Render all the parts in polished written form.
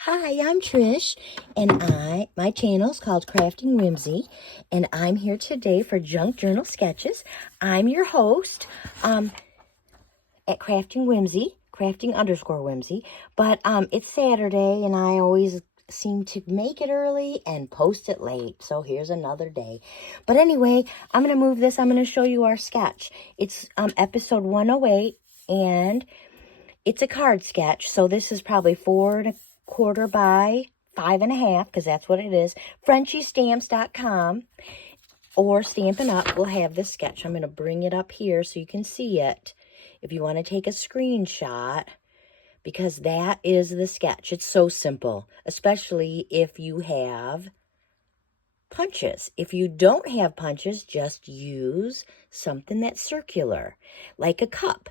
Hi, I'm Trish, and my channel is called Crafting Whimsy, and I'm here today for Junk Journal Sketches. I'm your host at Crafting Whimsy, crafting_whimsy, but it's Saturday, and I always seem to make it early and post it late, so here's another day. But anyway, I'm going to move this. I'm going to show you our sketch. It's episode 108, and it's a card sketch, so this is probably 4 1/4 by 5 1/2, because that's what it is. FrenchieStamps.com or Stampin' Up! Will have this sketch. I'm going to bring it up here so you can see it if you want to take a screenshot, because that is the sketch. It's so simple, especially if you have punches. If you don't have punches, just use something that's circular, like a cup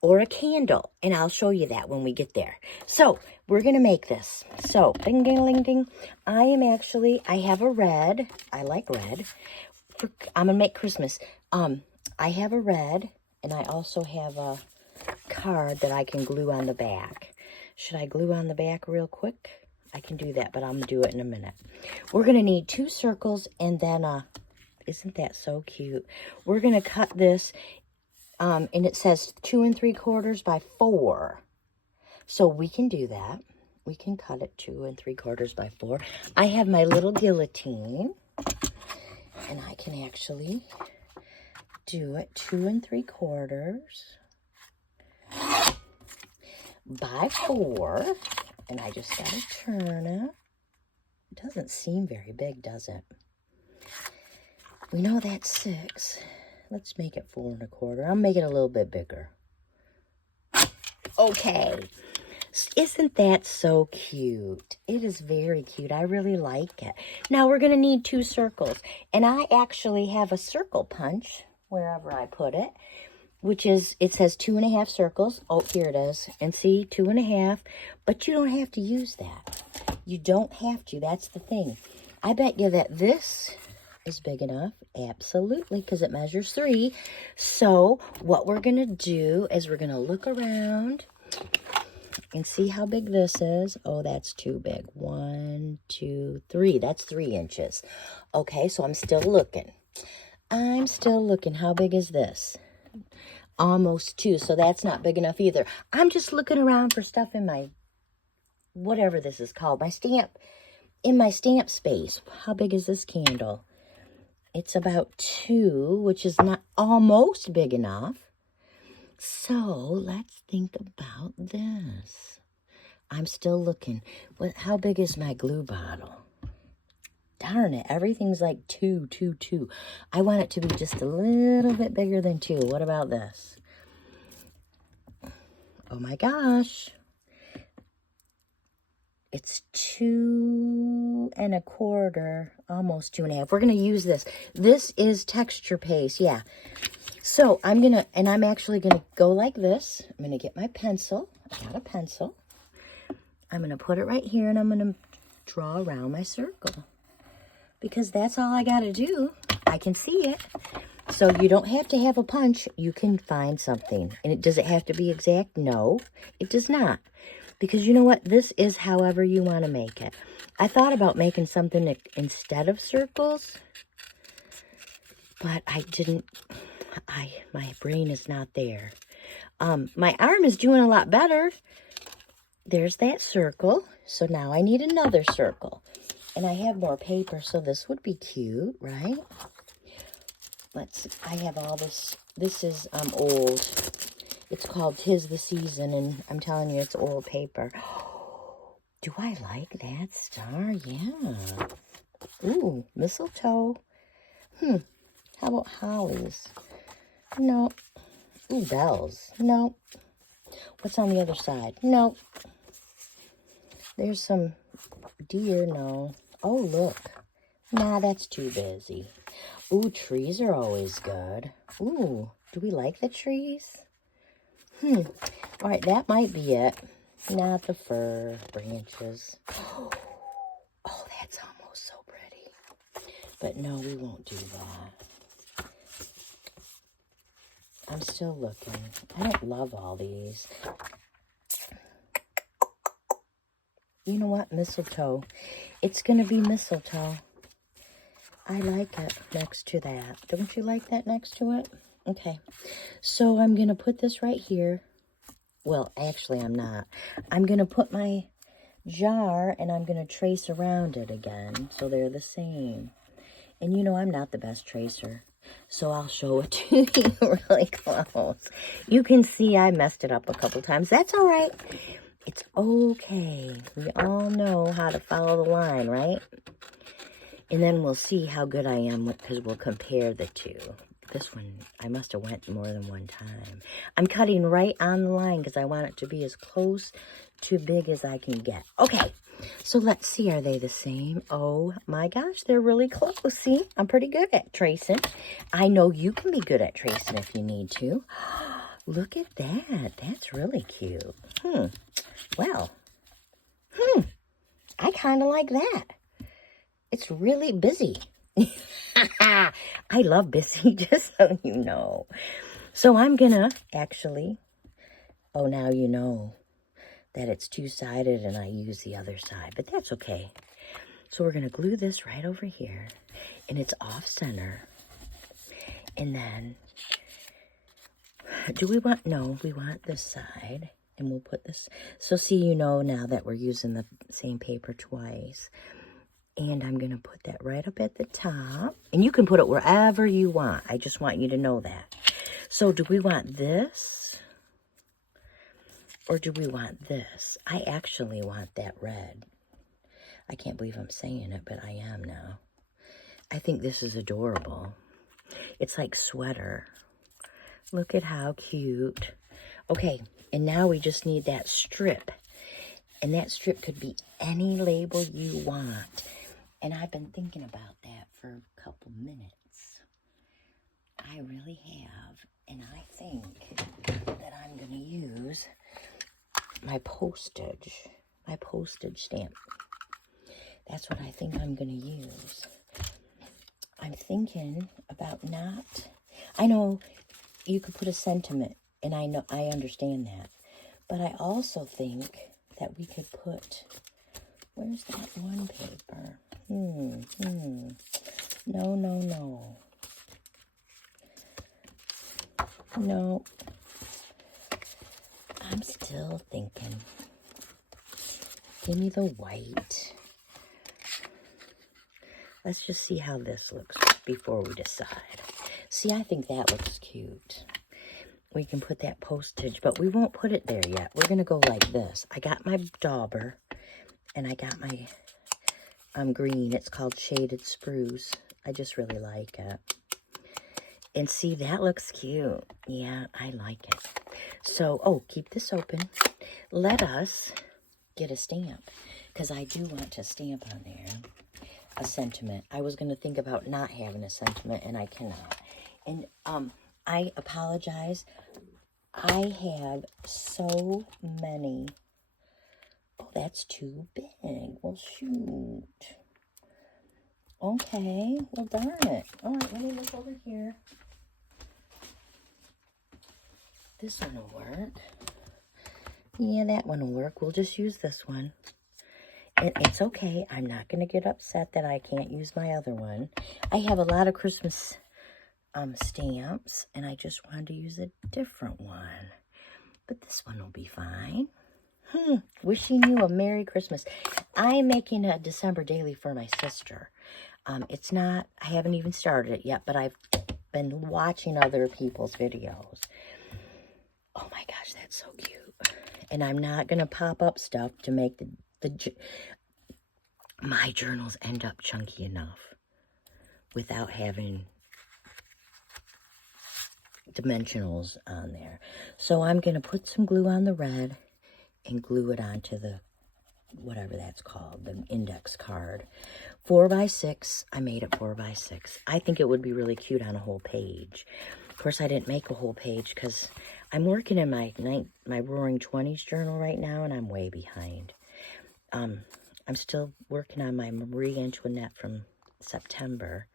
or a candle, and I'll show you that when we get there. So we're gonna make this. So ding ding ding ding. I have a red. I like red. I'm gonna make Christmas. I have a red, and I also have a card that I can glue on the back. Should I glue on the back real quick? I can do that, but I'm gonna do it in a minute. We're gonna need 2 circles, and then isn't that so cute? We're gonna cut this. And it says 2 3/4 by 4. So we can do that. We can cut it 2 3/4 by 4. I have my little guillotine, and I can actually do it 2 3/4 by 4. And I just got to turn it. It doesn't seem very big, does it? We know that's 6. Let's make it 4 1/4. I'll make it a little bit bigger. Okay. Isn't that so cute? It is very cute. I really like it. Now we're going to need 2 circles. And I actually have a circle punch wherever I put it, which is, it says 2 1/2 circles. Oh, here it is. And see, 2 1/2. But you don't have to use that. You don't have to. That's the thing. I bet you that this is big enough. Absolutely, because it measures 3. So what we're going to do is we're going to look around and see how big this is. Oh, that's too big. 1, 2, 3. That's 3 inches. Okay, so I'm still looking. How big is this? Almost 2, so that's not big enough either. I'm just looking around for stuff in my, whatever this is called, in my stamp space. How big is this candle? It's about 2, which is not almost big enough. So let's think about this. I'm still looking. How big is my glue bottle? Darn it, everything's like 2, 2, 2. I want it to be just a little bit bigger than 2. What about this? Oh my gosh. It's 2 1/4, almost 2 1/2. We're going to use this. This is texture paste, yeah. So I'm actually going to go like this. I'm going to get my pencil. I got a pencil. I'm going to put it right here, and I'm going to draw around my circle, because that's all I got to do. I can see it. So you don't have to have a punch. You can find something. And does it have to be exact? No, it does not. Because you know what? This is however you want to make it. I thought about making something instead of circles, but I didn't. My brain is not there. My arm is doing a lot better. There's that circle. So now I need another circle. And I have more paper, so this would be cute, right? I have all this. This is old. It's called 'Tis the Season, and I'm telling you, it's old paper. Do I like that star? Yeah. Ooh, mistletoe. How about hollies? No. Ooh, bells. No. What's on the other side? No. There's some deer. No. Oh, look. Nah, that's too busy. Ooh, trees are always good. Ooh, do we like the trees? All right, that might be it. Not the fir branches. Oh, that's almost so pretty. But no, we won't do that. I'm still looking. I don't love all these. You know what? Mistletoe. It's going to be mistletoe. I like it next to that. Don't you like that next to it? Okay. So I'm going to put this right here. Well, actually, I'm not. I'm going to put my jar and I'm going to trace around it again so they're the same. And you know I'm not the best tracer, so I'll show it to you really close. You can see I messed it up a couple times. That's all right. It's okay. We all know how to follow the line, right? And then we'll see how good I am because we'll compare the two. This one, I must have went more than one time. I'm cutting right on the line because I want it to be as close to big as I can get. Okay, so let's see. Are they the same? Oh my gosh, they're really close. See, I'm pretty good at tracing. I know you can be good at tracing if you need to. Look at that. That's really cute. Well, I kind of like that. It's really busy. I love busy, just so you know. So I'm gonna actually, oh, now you know that it's two-sided and I use the other side, but that's okay. So we're gonna glue this right over here and it's off center. And then, do we want, no, we want this side and we'll put this, so see, you know now that we're using the same paper twice. And I'm going to put that right up at the top. And you can put it wherever you want. I just want you to know that. So do we want this? Or do we want this? I actually want that red. I can't believe I'm saying it, but I am now. I think this is adorable. It's like sweater. Look at how cute. Okay, and now we just need that strip. And that strip could be any label you want. And I've been thinking about that for a couple minutes. I really have. And I think that I'm going to use my postage stamp. That's what I think I'm going to use. I'm thinking about not, I know you could put a sentiment, and I understand that. But I also think that we could put, where's that one paper? No. No. I'm still thinking. Give me the white. Let's just see how this looks before we decide. See, I think that looks cute. We can put that postage, but we won't put it there yet. We're going to go like this. I got my dauber, and I got my green. It's called Shaded Spruce. I just really like it. And see, that looks cute. Yeah, I like it. So, oh, keep this open. Let us get a stamp, because I do want to stamp on there a sentiment. I was going to think about not having a sentiment, and I cannot. And I apologize. I have so many. Oh, that's too big. Well, shoot. Okay. Well, darn it. All right, let me look over here. This one will work. Yeah, that one will work. We'll just use this one. And it's okay. I'm not going to get upset that I can't use my other one. I have a lot of Christmas stamps, and I just wanted to use a different one. But this one will be fine. Wishing you a Merry Christmas. I'm making a December daily for my sister. It's not, I haven't even started it yet, but I've been watching other people's videos. Oh my gosh, that's so cute. And I'm not going to pop up stuff to make my journals end up chunky enough without having dimensionals on there. So I'm going to put some glue on the red and glue it onto the, whatever that's called, the index card. 4x6, I made it 4x6. I think it would be really cute on a whole page. Of course, I didn't make a whole page because I'm working in my Roaring 20s journal right now, and I'm way behind. I'm still working on my Marie Antoinette from September.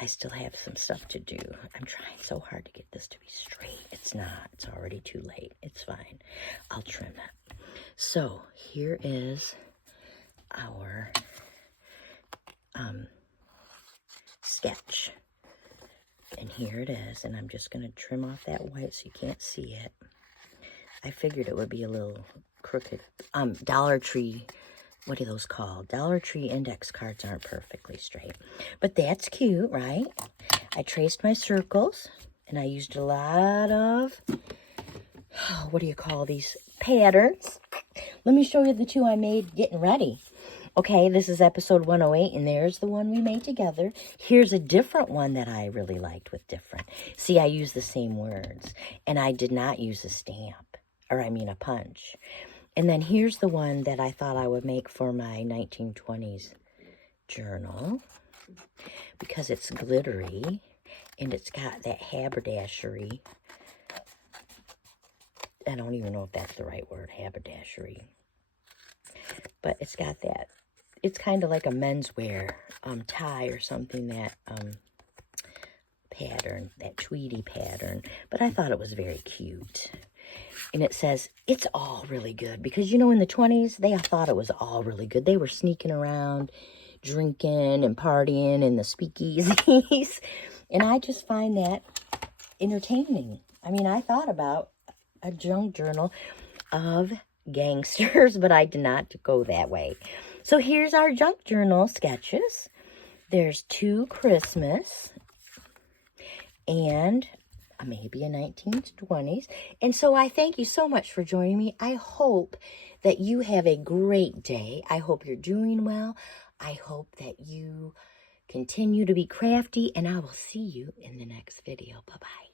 I still have some stuff to do. I'm trying so hard to get this to be straight. It's not. It's already too late. It's fine. I'll trim it. So here is our sketch. And here it is, and I'm just going to trim off that white so you can't see it. I figured it would be a little crooked. Dollar Tree, what are those called? Dollar Tree index cards aren't perfectly straight. But that's cute, right? I traced my circles, and I used a lot of, what do you call these, patterns. Let me show you the two I made getting ready. Okay, this is episode 108, and there's the one we made together. Here's a different one that I really liked with different. See, I used the same words, and I did not use a stamp, or I mean a punch. And then here's the one that I thought I would make for my 1920s journal, because it's glittery, and it's got that haberdashery. I don't even know if that's the right word, haberdashery. But it's got that. It's kind of like a menswear tie or something, that pattern, that tweedy pattern. But I thought it was very cute. And it says, it's all really good. Because, you know, in the 20s, they thought it was all really good. They were sneaking around, drinking and partying in the speakeasies. And I just find that entertaining. I mean, I thought about a junk journal of gangsters, but I did not go that way. So here's our junk journal sketches. There's 2 Christmas and maybe a 1920s. And so I thank you so much for joining me. I hope that you have a great day. I hope you're doing well. I hope that you continue to be crafty, and I will see you in the next video. Bye-bye.